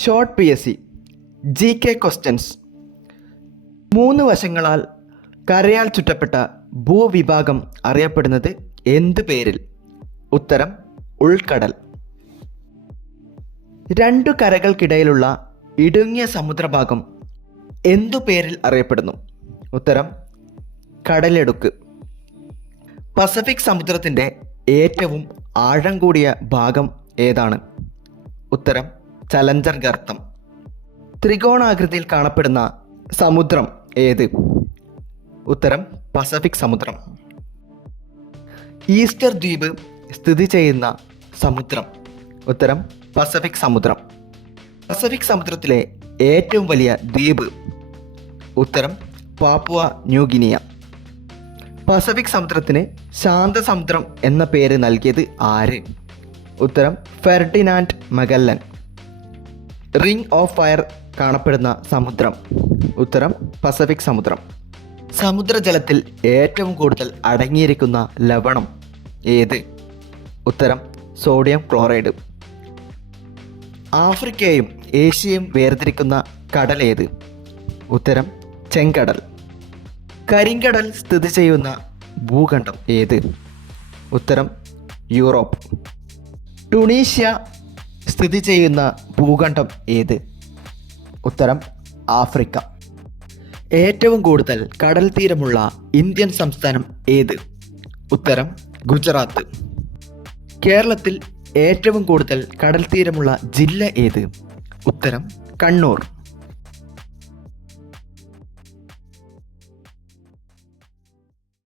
Short P S C G K questions മൂന്ന് വശങ്ങളാൽ കരയാൽ ചുറ്റപ്പെട്ട ഭൂവിഭാഗം അറിയപ്പെടുന്നത് എന്ത് പേരിൽ? ഉത്തരം ഉൾക്കടൽ. രണ്ടു കരകൾക്കിടയിലുള്ള ഇടുങ്ങിയ സമുദ്രഭാഗം എന്തു പേരിൽ അറിയപ്പെടുന്നു? ഉത്തരം കടലെടുക്ക്. പസഫിക് സമുദ്രത്തിന്റെ ഏറ്റവും ആഴം കൂടിയ ഭാഗം ഏതാണ്? ഉത്തരം ചലഞ്ചർ ഗർത്തം. ത്രികോണാകൃതിയിൽ കാണപ്പെടുന്ന സമുദ്രം ഏത്? ഉത്തരം പസഫിക് സമുദ്രം. ഈസ്റ്റർ ദ്വീപ് സ്ഥിതി ചെയ്യുന്ന സമുദ്രം. ഉത്തരം പസഫിക് സമുദ്രം. പസഫിക് സമുദ്രത്തിലെ ഏറ്റവും വലിയ ദ്വീപ്. ഉത്തരം പാപ്പുവ ന്യൂഗിനിയ പസഫിക് സമുദ്രത്തിന് ശാന്തസമുദ്രം എന്ന പേര് നൽകിയത് ആര്? ഉത്തരം Ferdinand Magellan. Ring of fire കാണപ്പെടുന്ന സമുദ്രം. ഉത്തരം പസഫിക് സമുദ്രം. സമുദ്രജലത്തിൽ ഏറ്റവും കൂടുതൽ അടങ്ങിയിരിക്കുന്ന ലവണം ഏത്? ഉത്തരം സോഡിയം ക്ലോറൈഡ്. ആഫ്രിക്കയും ഏഷ്യയും വേർതിരിക്കുന്ന കടൽ ഏത്? ഉത്തരം ചെങ്കടൽ. കരിങ്കടൽ സ്ഥിതി ചെയ്യുന്ന ഭൂഖണ്ഡം ഏത്? ഉത്തരം യൂറോപ്പ്. ടുണീഷ്യ സ്ഥിതി ചെയ്യുന്ന ഭൂഖണ്ഡം ഏത്? ഉത്തരം ആഫ്രിക്ക. ഏറ്റവും കൂടുതൽ കടൽ തീരമുള്ള ഇന്ത്യൻ സംസ്ഥാനം ഏത്? ഉത്തരം ഗുജറാത്ത്. കേരളത്തിൽ ഏറ്റവും കൂടുതൽ കടൽ തീരമുള്ള ജില്ല ഏത്? ഉത്തരം കണ്ണൂർ.